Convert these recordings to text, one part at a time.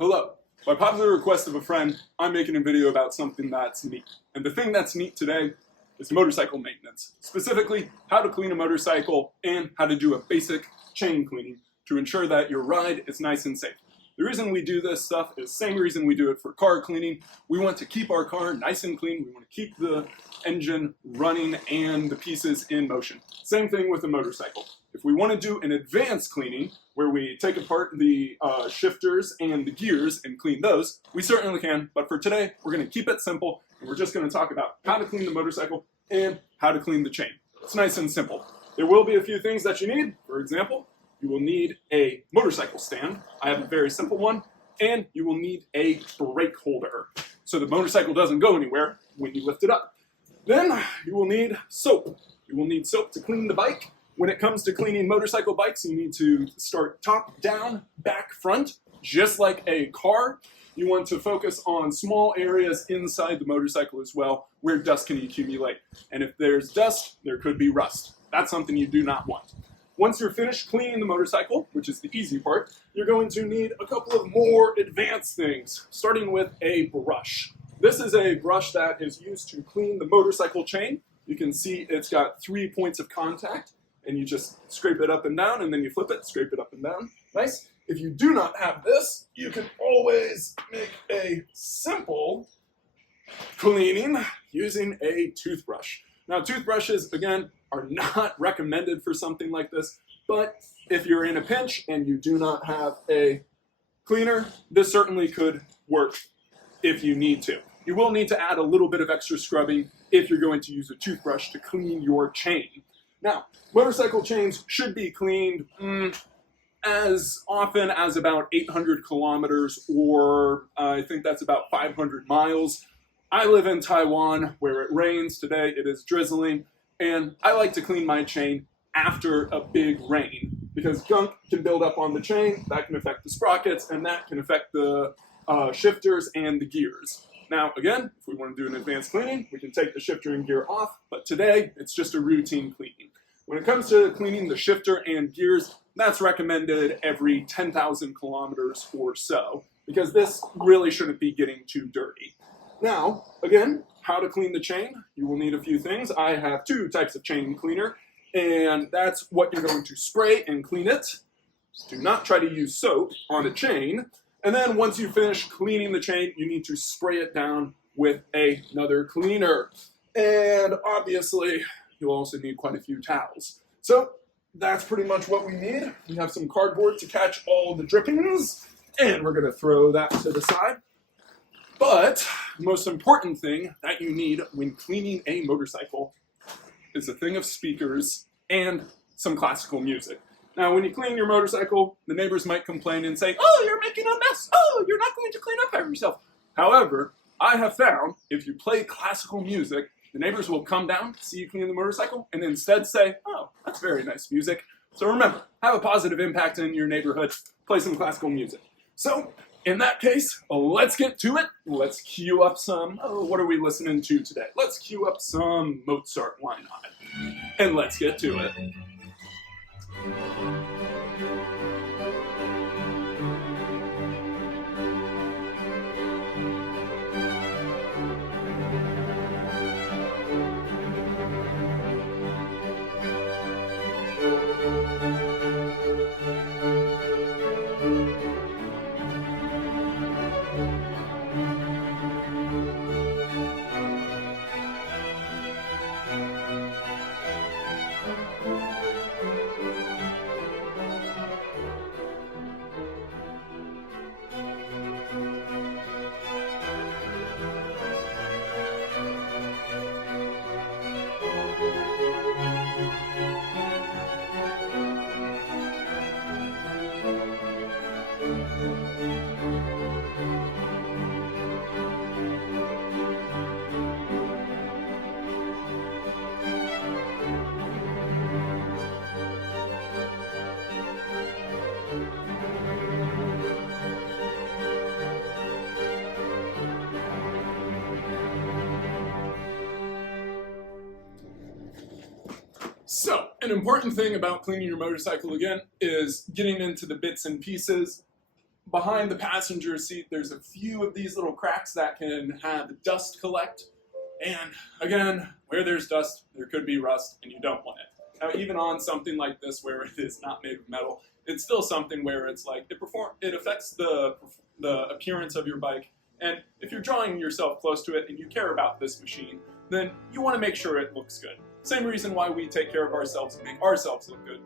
Hello. By popular request of a friend, I'm making a video about something that's neat. And the thing that's neat today is motorcycle maintenance. Specifically, how to clean a motorcycle and how to do a basic chain cleaning to ensure that your ride is nice and safe. The reason we do this stuff is the same reason we do it for car cleaning. We want to keep our car nice and clean. We want to keep the engine running and the pieces in motion. Same thing with a motorcycle. If we want to do an advanced cleaning, where we take apart the shifters and the gears and clean those, we certainly can. But for today, we're going to keep it simple, and we're just going to talk about how to clean the motorcycle and how to clean the chain. It's nice and simple. There will be a few things that you need. For example, you will need a motorcycle stand. I have a very simple one. And you will need a brake holder, so the motorcycle doesn't go anywhere when you lift it up. Then you will need soap. You will need soap to clean the bike. When it comes to cleaning motorcycle bikes, you need to start top, down, back, front, just like a car. You want to focus on small areas inside the motorcycle as well, where dust can accumulate. And if there's dust, there could be rust. That's something you do not want. Once you're finished cleaning the motorcycle, which is the easy part, you're going to need a couple of more advanced things, starting with a brush. This is a brush that is used to clean the motorcycle chain. You can see it's got 3 points of contact, and you just scrape it up and down, and then you flip it, scrape it up and down. Nice. If you do not have this, you can always make a simple cleaning using a toothbrush. Now, toothbrushes, again, are not recommended for something like this, but if you're in a pinch and you do not have a cleaner, this certainly could work if you need to. You will need to add a little bit of extra scrubbing if you're going to use a toothbrush to clean your chain. Now, motorcycle chains should be cleaned as often as about 800 kilometers, or I think that's about 500 miles. I live in Taiwan where it rains. Today it is drizzling, and I like to clean my chain after a big rain because gunk can build up on the chain. That can affect the sprockets, and that can affect the shifters and the gears. Now, again, if we want to do an advanced cleaning, we can take the shifter and gear off, but today it's just a routine cleaning. When it comes to cleaning the shifter and gears, that's recommended every 10,000 kilometers or so, because this really shouldn't be getting too dirty. Now, again, how to clean the chain? You will need a few things. I have 2 types of chain cleaner, and that's what you're going to spray and clean it. Do not try to use soap on a chain. And then once you finish cleaning the chain, you need to spray it down with another cleaner. And obviously, you'll also need quite a few towels. So that's pretty much what we need. We have some cardboard to catch all the drippings, and we're going to throw that to the side. But the most important thing that you need when cleaning a motorcycle is a thing of speakers and some classical music. Now, when you clean your motorcycle, the neighbors might complain and say, "Oh, you're making a mess. Oh, you're not going to clean up after yourself." However, I have found if you play classical music, the neighbors will come down, see you clean the motorcycle, and instead say, "Oh, that's very nice music." So remember, have a positive impact in your neighborhood. Play some classical music. So, in that case, let's get to it. Let's cue up some, what are we listening to today? Let's cue up some Mozart, why not? And let's get to it. So, an important thing about cleaning your motorcycle again is getting into the bits and pieces. behind the passenger seat, there's a few of these little cracks that can have dust collect. And again, where there's dust, there could be rust, and you don't want it. Now, even on something like this where it is not made of metal, it's still something where it's like it affects the appearance of your bike. And if you're drawing yourself close to it and you care about this machine, then you want to make sure it looks good. Same reason why we take care of ourselves and make ourselves look good.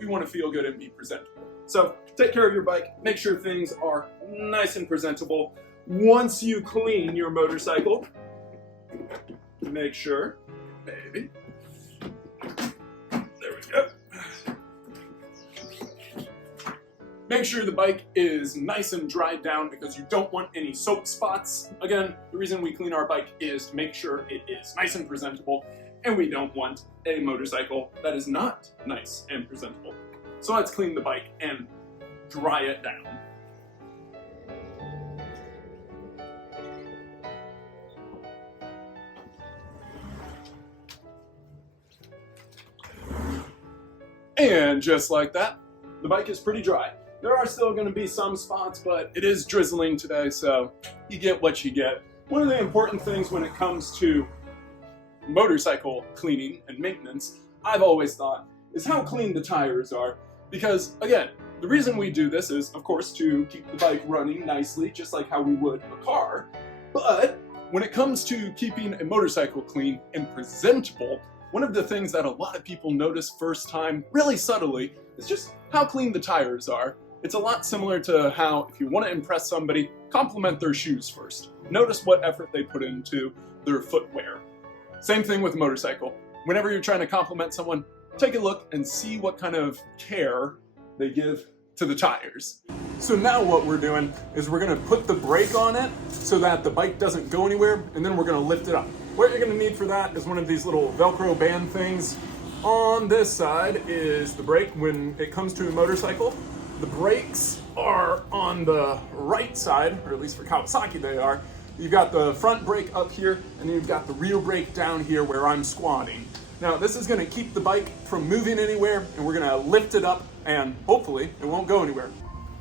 We want to feel good and be presentable. So take care of your bike, make sure things are nice and presentable. Once you clean your motorcycle, make sure, maybe, there we go. Make sure the bike is nice and dried down because you don't want any soap spots. Again, the reason we clean our bike is to make sure it is nice and presentable, and we don't want a motorcycle that is not nice and presentable. So let's clean the bike and dry it down. And just like that, the bike is pretty dry. There are still going to be some spots, but it is drizzling today, so you get what you get. One of the important things when it comes to motorcycle cleaning and maintenance, I've always thought, is how clean the tires are. Because, again, the reason we do this is, of course, to keep the bike running nicely, just like how we would a car. But when it comes to keeping a motorcycle clean and presentable, one of the things that a lot of people notice first time, really subtly, is just how clean the tires are. It's a lot similar to how, if you want to impress somebody, compliment their shoes first. Notice what effort they put into their footwear. Same thing with a motorcycle. Whenever you're trying to compliment someone, take a look and see what kind of care they give to the tires. So now what we're doing is we're going to put the brake on it so that the bike doesn't go anywhere, and then we're going to lift it up. What you're going to need for that is one of these little Velcro band things. On this side is the brake when it comes to a motorcycle. The brakes are on the right side, or at least for Kawasaki they are. You've got the front brake up here, and then you've got the rear brake down here where I'm squatting. Now this is going to keep the bike from moving anywhere, and we're going to lift it up, and hopefully it won't go anywhere.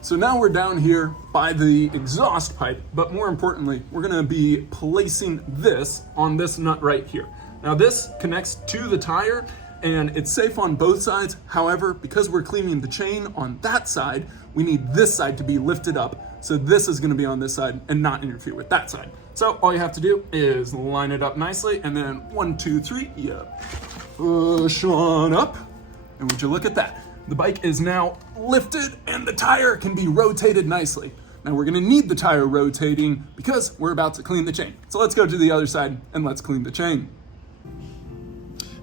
So now we're down here by the exhaust pipe, but more importantly, we're going to be placing this on this nut right here. Now this connects to the tire, and it's safe on both sides. However, because we're cleaning the chain on that side, we need this side to be lifted up. So this is going to be on this side and not interfere with that side. So all you have to do is line it up nicely, and then 1, 2, 3, yep. Push on up, and would you look at that? The bike is now lifted, and the tire can be rotated nicely. Now we're going to need the tire rotating because we're about to clean the chain. So let's go to the other side and let's clean the chain.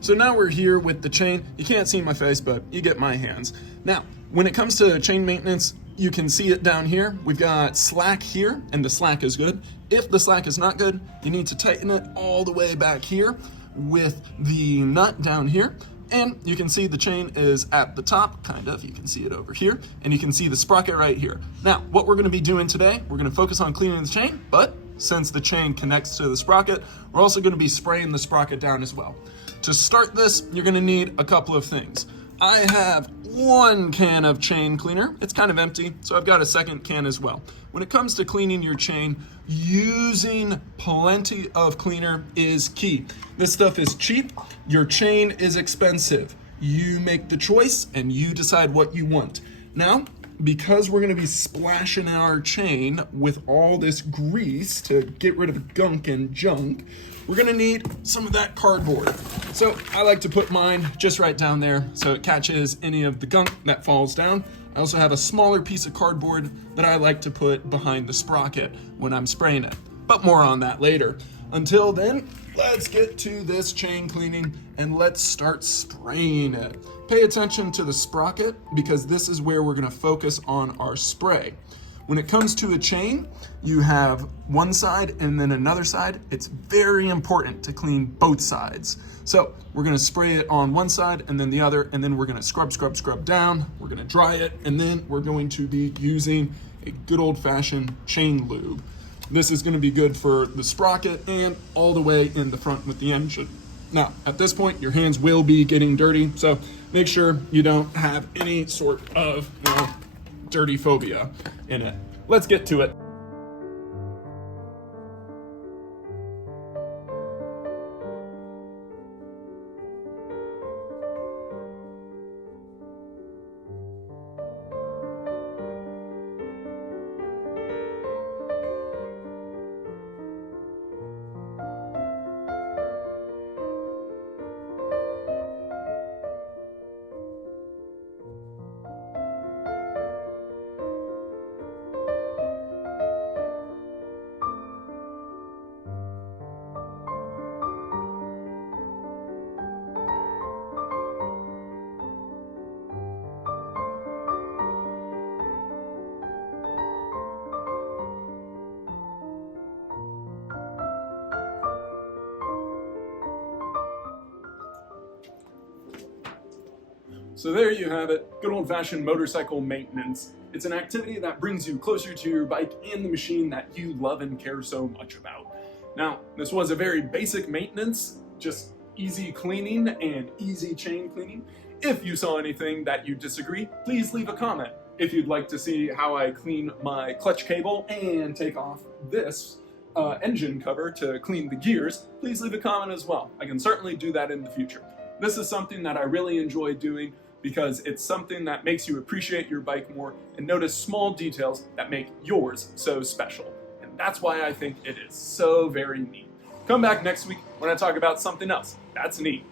So now we're here with the chain. You can't see my face, but you get my hands. Now, when it comes to chain maintenance, you can see it down here. We've got slack here, and the slack is good. If the slack is not good, you need to tighten it all the way back here with the nut down here. And you can see the chain is at the top, kind of. You can see it over here, and you can see the sprocket right here. Now, what we're going to be doing today, we're going to focus on cleaning the chain, but since the chain connects to the sprocket, we're also going to be spraying the sprocket down as well. To start this, you're going to need a couple of things. I have 1 can of chain cleaner. It's kind of empty, so I've got a second can as well. When it comes to cleaning your chain, using plenty of cleaner is key. This stuff is cheap. Your chain is expensive. You make the choice and you decide what you want. Now, because we're going to be splashing our chain with all this grease to get rid of gunk and junk, we're going to need some of that cardboard. So I like to put mine just right down there so it catches any of the gunk that falls down. I also have a smaller piece of cardboard that I like to put behind the sprocket when I'm spraying it, but more on that later. Until then, let's get to this chain cleaning and let's start spraying it. Pay attention to the sprocket because this is where we're going to focus on our spray. When it comes to a chain, you have one side and then another side. It's very important to clean both sides. So we're going to spray it on one side and then the other, and then we're going to scrub down. We're going to dry it, and then we're going to be using a good old-fashioned chain lube. This is going to be good for the sprocket and all the way in the front with the engine. Now, at this point, your hands will be getting dirty, so make sure you don't have any sort of dirty phobia in it. let's get to it. So there you have it, good old-fashioned motorcycle maintenance. It's an activity that brings you closer to your bike and the machine that you love and care so much about. Now, this was a very basic maintenance, just easy cleaning and easy chain cleaning. If you saw anything that you disagree, please leave a comment. If you'd like to see how I clean my clutch cable and take off this engine cover to clean the gears, please leave a comment as well. I can certainly do that in the future. This is something that I really enjoy doing because it's something that makes you appreciate your bike more and notice small details that make yours so special. And that's why I think it is so very neat. Come back next week when I talk about something else that's neat.